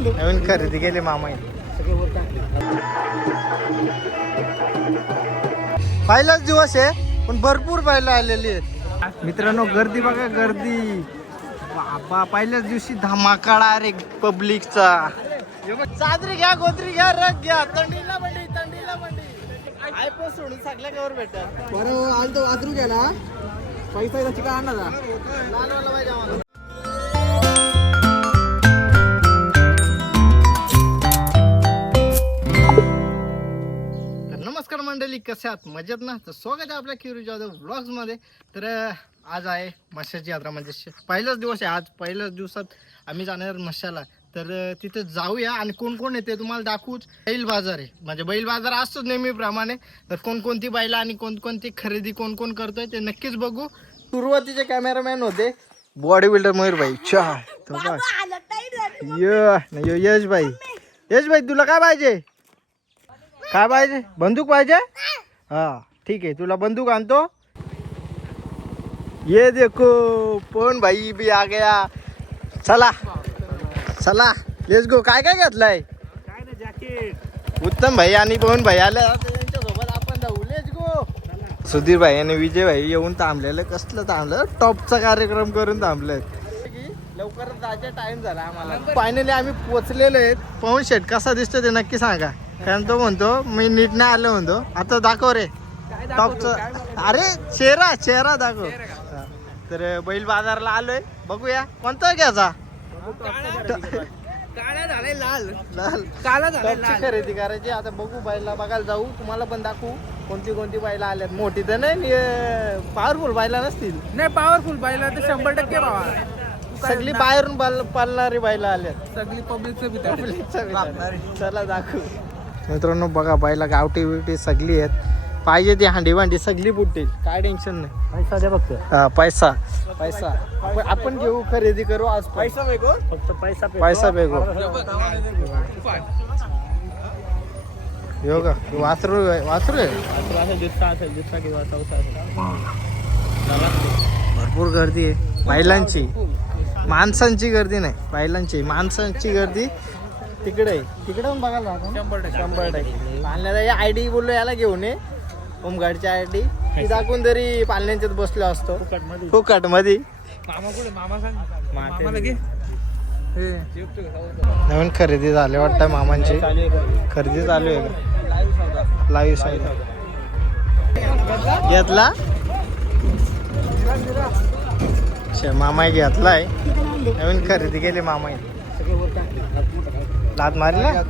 नवीन खरेदी केली मामाई. पहिलाच दिवस आहे पण भरपूर बैलं आलेली आहेत मित्रांनो. गर्दी बघा गर्दी. बाबा पहिल्याच दिवशी धमाकाळा रे पब्लिकचा. चादरी घ्या, गोत्री घ्या, रग घ्या. तंडीला मंडी, तंडीला मंडी. आयपो सोडून सगळ्या गावर भेटतात. बरं आणतो वासरू घ्या ना. पैसा चिका आणा जा. लालवाला पाहिजे आम्हाला. नमस्कार मंडळी, कसे आहात? मजेत ना? तर स्वागत आहे आपल्या किरू जाधव व्लॉग्स मध्ये. तर आज आहे म्हशाची यात्रा, म्हणजे पहिलाच दिवस आहे आज. पहिल्याच दिवसात आम्ही जाणार म्हशाला. तर तिथे जाऊया आणि कोण कोण येते तुम्हाला दाखवूच. बैल बाजार आहे, म्हणजे बैल बाजार असतोच नेहमीप्रमाणे. तर कोणकोणती बैला आणि कोणकोणती खरेदी कोण कोण करतोय ते नक्कीच बघू. सुरुवातीचे कॅमेरामॅन होते बॉडी बिल्डर मयूर भाई. यश भाई. यश भाई तुला काय पाहिजे? काय पाहिजे? बंदूक पाहिजे? हा ठीक आहे, तुला बंदूक आणतो. ये देखो पवन भाई भी आ गया. चला चला लेट्स गो. काय काय घेतलंय? काय ना जॅकेट. उत्तम भाई आणि पवन भाई आले, त्यांच्यासोबत आपण जाऊ. Let's go. सुधीर भाई आणि विजय भाई येऊन थांबलेलं. कसलं थांबलं? टॉपचा कार्यक्रम करून थांबलेत. लवकरच जायचा टाइम झाला आम्हाला. फायनली आम्ही पोचलेलो आहेत. पवन शेट कसा दिसतो ते नक्की सांगा, कारण तो म्हणतो मी नीट नाही आलो म्हणतो. आता दाखव रे टॉपचा. अरे चेहरा चेहरा दाखव. तर बैल बाजारला आलोय, बघूया कोणता घ्यायचा. काळा झालाय लाल. लाल काला झालाय टॉपची लाल. खरेदी करायची. आता बघू, बैला बघायला जाऊ. तुम्हाला पण दाखवू कोणती कोणती बैला आल्यात. मोठी तर नाही, पॉवरफुल बैला नसतील. नाही पॉवरफुल बायला तर 100% बाबा. सगळी बाहेरून पालणारी बैला आल्यात. सगळी पब्लिकचं चला दाखवू. मित्रांनो बघा, बैला गावठी बिवटी सगळी आहेत. पाहिजे ती हांडी वांडी सगळी बुटतील, काय टेन्शन नाही. पैसा द्या फक्त. हा पैसा पैसा आपण घेऊ, खरेदी करू आज. पैसा बेगो फक्त पैसा पैसा बेगो. योगा वासरू वासरू आहे. भरपूर गर्दी आहे बैलांची. माणसांची गर्दी नाही, बैलांची माणसांची गर्दी तिकडे आहे. तिकडे पण बघायला 100% पालण्याला या आयडी बोललो, याला घेऊन ये. होमगार्डची आयडी ती दाखवून तरी पालण्यांच्यात बसलो असतो फुकट मध्ये. नवीन खरेदी झाले वाटतं मामांची. खरेदी चालू आहे का? लाईव्ह साईड घेतला मामा घेतलाय. नवीन खरेदी केली मामाई. लात मारली ना.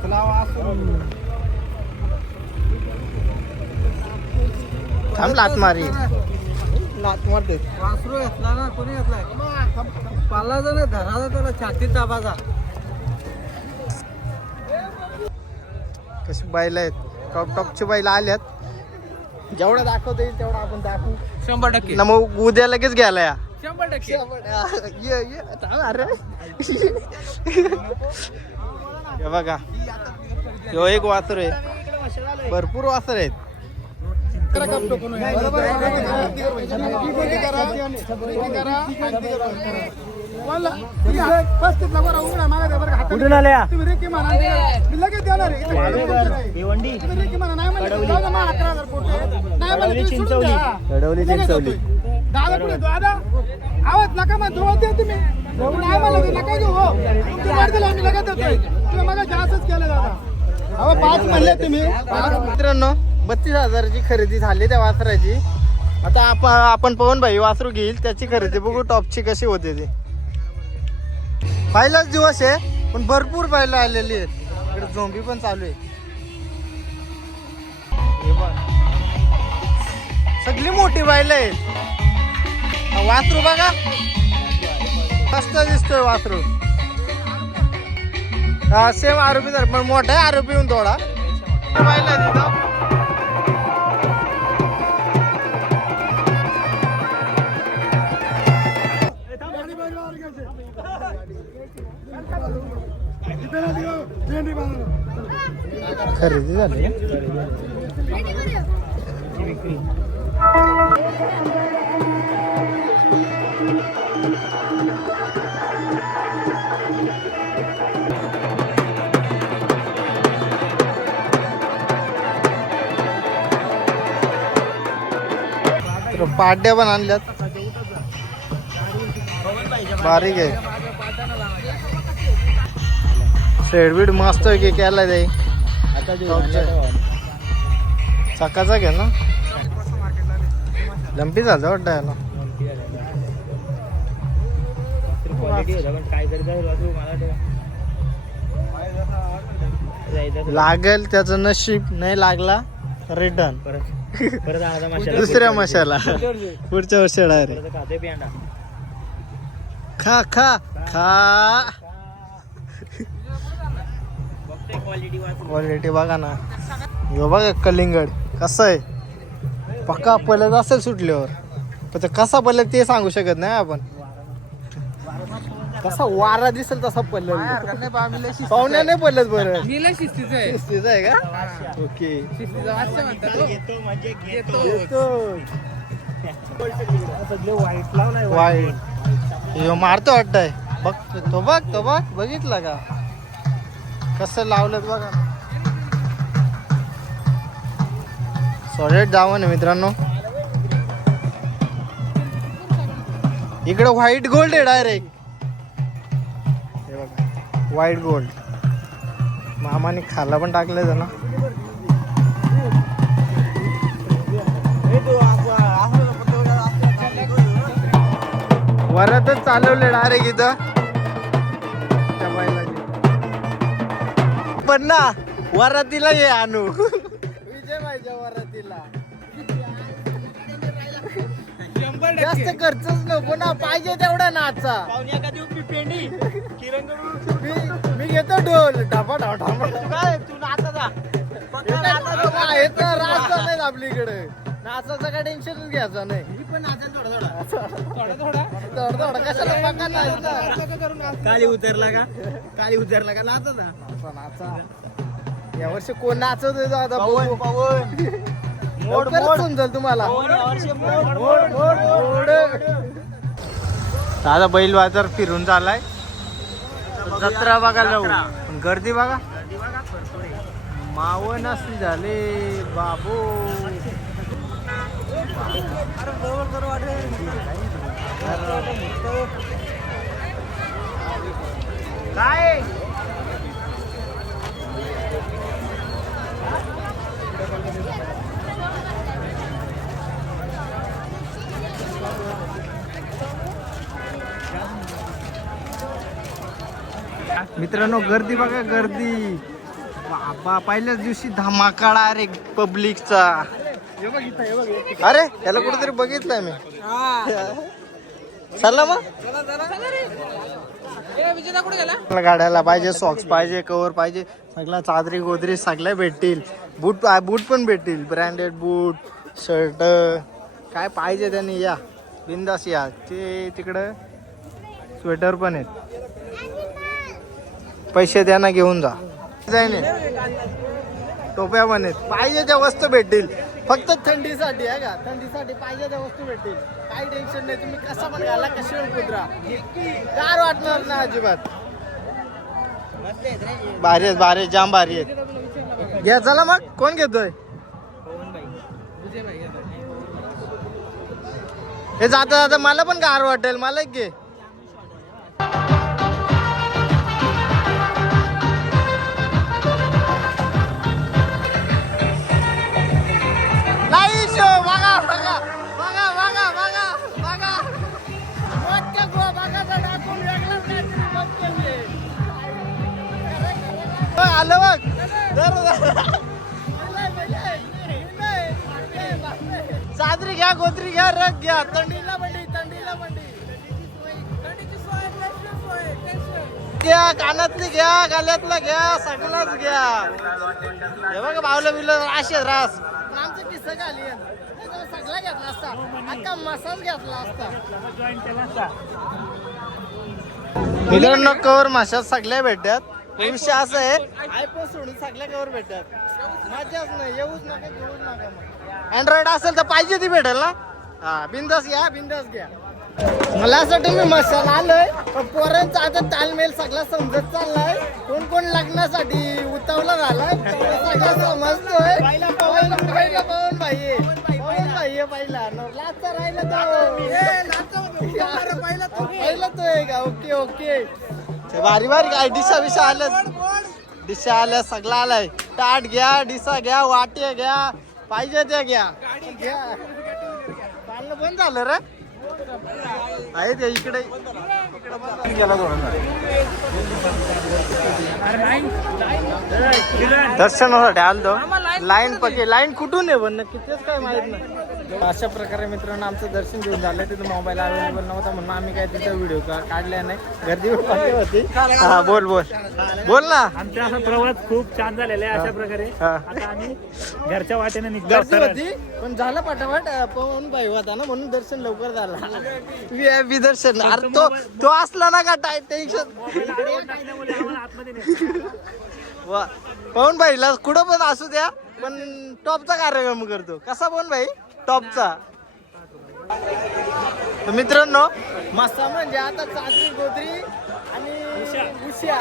थांब, लात मारी. लात मारते. वासरू घेतला ना, कोणी घेतलाय? पालाचा ना धराचा, त्याला छातीत दाबाचा. कशी बैल आहेत, टॉप टॉपची बैल आल्यात. जेवढं दाखवता येईल तेवढं आपण दाखवू. 100% ना मग उद्या लगेच घ्यायला या. 100%. अरे हे बघा, ह्यो एक वासर आहे. भरपूर वासर आहेत. कुठून आल्या? कडवली चिंचवली. दादा आवाज नका मग धुवते तुम्ही. नाही मला नका घेऊ हो. तुमची वाट दिली आम्ही लगेच देतोय. तुम्ही मला जास्तच केलं दादा. अहो 5 म्हणले तुम्ही. मित्रांनो 32,000ची खरेदी झाली त्या वासराची. आता आपण पवन भाई वासरू घेईल, त्याची खरेदी बघू टॉपची कशी होते ती. पहिलाच दिवस आहे पण भरपूर बैलं आलेली आहेत. इकडे झोंबी पण चालू आहे. सगळी मोठी बैलं आहेत. वासरू बघा मस्त दिसतोय वासरू. हा सेम आरोपी तर पण मोठा आहे आरोपी येऊन थोडा. बैल आहे तिथं. खरेदी झाली. पाट्या पण आणल्यात बारीक आहे. शेडबीड मस्त आहे की केला ते सकाळचा घे ना. लंपी झालं वाटतं याला. लागेल त्याचं नशीब, नाही लागला रिटर्न दुसऱ्या मशाला पुढच्या वर्षी डायरेक्ट खा खा खा. क्वालिटी बघा ना. यो बघा कलिंगड कसं आहे. पक्का पलत असेल सुटल्यावर, पण ते कसा पलत ते सांगू शकत नाही आपण. कसा वारा दिसेल तसा पलत. पाहुण्या नाही पलत. बरं शिस्तीचा आहे का. ओके वाईट यो मारतो वाटतंय. बघ तो बघ तो बघ बघितला का कसं लावलं बघा. सॉलिड जावं ना मित्रांनो. इकडे व्हाईट गोल्ड आहे डायरेक्ट. हे बघा व्हाईट गोल्ड. मामाने खाला पण टाकलं ना. वरातच चालवले डायरेक्ट इथं त्या बैलाची. पण ना वरातीला ये आणू विजय पाहिजे वरातीला. जास्त खर्चच नको ना. पाहिजे तेवढा नाचा. मी घेतो ढोल ढापा ढापा. काय तू नाचा नाही आपली इकडे. नाचाचं काय टेन्शनच घ्यायचं नाही. पण नाचायला थोडा कशाला काली उतरला का नाचा. यावर्षी कोण नाचत दादा. समजेल तुम्हाला. दादा बैल बाजार फिरून चालाय. जत्रा बघायला जाऊ. पण गर्दी बघा मावण असली झाले बाबू. काय मित्रांनो गर्दी बघा गर्दी. बाबा पहिल्याच दिवशी धमाकाळा रे पब्लिकचा. अरे याला कुठेतरी बघितलंय मी. चला मग गाड्याला पाहिजे सॉक्स पाहिजे कव्हर पाहिजे सगळ्या चादरी गोदरी सगळ्या भेटतील. बूट पण भेटतील. ब्रँडेड बूट शर्ट काय पाहिजे त्यांनी या बिंदास या. ते तिकडं स्वेटर पण आहेत. पैसे द्या ना घेऊन जा. टोप्या पण आहेत. पाहिजे त्या वस्तू भेटतील. फक्त थंडीसाठी आहे का. थंडीसाठी पाहिजे त्या वस्तू भेटतील. काही टेन्शन नाही. तुम्ही कसा पण घाला कशी पण कुत्रा गार वाटणार ना अजिबात. भारी आहेत भारी जाम भारी आहेत. घ्या चला मग. कोण घेतोय हे. जाता जाता मला पण गार वाटेल. मला एक घे. आलं बघ. चादरी घ्या गोदरी घ्या रग घ्या. थंडीला मंडी घ्या. कानातली घ्या गाल्यातला घ्या सगळंच घ्या. हे बघा बावलं बिवलं असे रास. आमचं किस्सा घाली सगळा घेतला असता. अख्खा मसाज घेतला असता. मित्रांनो कवर माशात सगळ्या भेटतात. विषय असं आहे आयफोन सोडून सगळ्या कवर भेटतात. मजाच नाही. येऊच नका घेऊच नका. मग अँड्रॉइड असेल तर पाहिजे ती भेटेल ना. हा बिंदास घ्या बिंदास घ्या. मला असं मी मसाला आलोय पण पोरांचा आता तालमेल सगळा समजत चाललाय. कोण कोण लग्नासाठी उतावला झालाय सगळं समजतोय. पहिला पवन भाई पहिला लाचा राहील पहिला तो आहे का? Okay okay. भारी भारी काय डिशा बिशा आल्या, डिशा आल्या, सगळं आलाय. ताट घ्या, डिशा घ्या, वाट्या घ्या, पाहिजे त्या घ्या. चालणं बंद झालं रे. आहे ते इकडे गेला दर्शनासाठी आलो. लाईन पके लाईन कुठून आहे पण नक्की तेच काय माहित नाही. अशा प्रकारे मित्रांनो आमचं दर्शन घेऊन झालं. तिथं मोबाईल अवेलेबल नव्हता म्हणून आम्ही काय तिचा व्हिडिओ काढल्या नाही. गर्दी होती. हा बोल बोल बोल ना. आमचा असा प्रवास खूप छान झालेला आहे. अशा प्रकारे आता आम्ही घरच्या वाटेने निघतो. गर्दी होती पण झालं पटापट. पवन भाई होता ना म्हणून दर्शन लवकर झालं. VIP दर्शन. अरे तो असला ना का टेन्शन. वा पवन भाईला कुठं पण असू द्या पण टॉपचा कार्यक्रम करतो. कसा पवन भाई टॉपचा. तर मित्रांनो मासा म्हणजे आता चादरी गोदरी आणि उशिया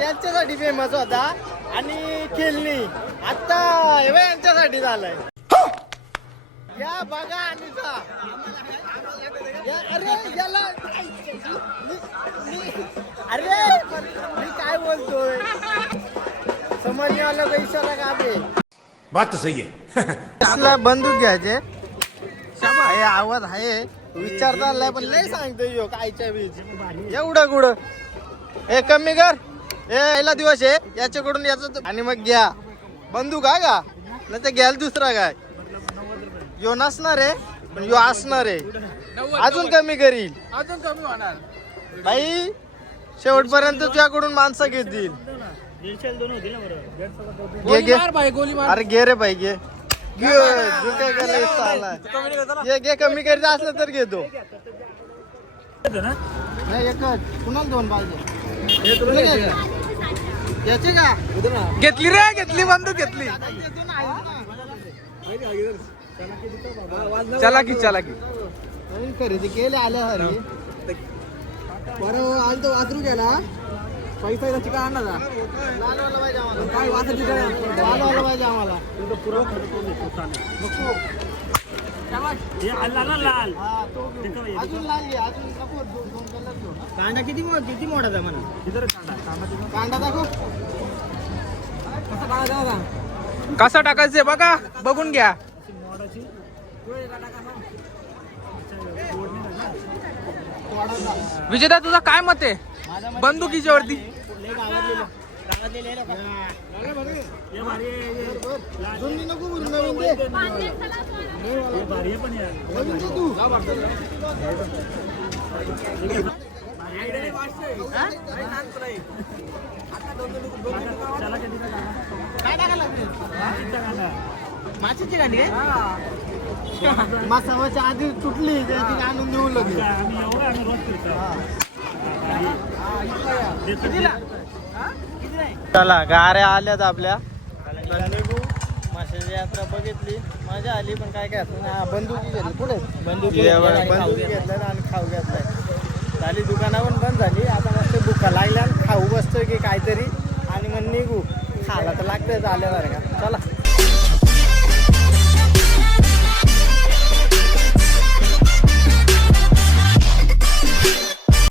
यांच्यासाठी फेमस होता आणि खेळणी आता यांच्यासाठी झालाय. या बघा आणि जा. अरे याला अरे मी काय बोलतोय समजणे वाला का इशारा का बे. बात तो सही है. असला बंदूक घ्यायचे. आहे आवाज आहे विचारता आलाय पण लय सांगतोय यो कायच्या बीज एवढं कुठं. हे कमी कर. हे पहिला दिवस आहे याच्याकडून याच आणि मग घ्या बंदूक आहे का नाही ते घ्याल दुसरा काय. यो नसणार आहे पण यो असणार आहे. अजून कमी करील. अजून कमी होणार. भाई शेवटपर्यंत तुझ्याकडून माणसं घेतील. घे घे अरे घे रे भाई घे. घे कमी करायचं असलं तर घेतो. नाही एकच कुणाला दोन पाहिजे घ्यायचे का. घेतली रे घेतली बंदूक घेतली. चला की नवीन खरेदी केले आल्या हरी बरं आलं तर वासरू घ्याला. पैसा काय आणला लालवाला पाहिजे आम्हाला. काय वासरू लालवाला पाहिजे आम्हाला. लाल अजून लाल घे. अजून नको दोन कलर घेऊ. कांदा किती मोठा म्हणा. कांदा दाखव कसा टाकायचं बघा बघून घ्या. विजेता तुझं काय मत आहे बंदुकीच्या वरती. मातीची गांडी काय मासाच्या आधी तुटली त्याची आणून देऊ लागली. चला गाऱ्या आल्यात आपल्या. माशाची यात्रा बघितली मजा आली पण काय काय बंदुकी घेतली पुढे बंदूक घेतलं आणि खाऊ घेतलाय. झाली दुकानं पण बंद झाली. आता मस्त भुका लागल्या खाऊ बसतोय की काहीतरी आणि मग निघू. खायला तर लागतंय आल्या बरं का. चला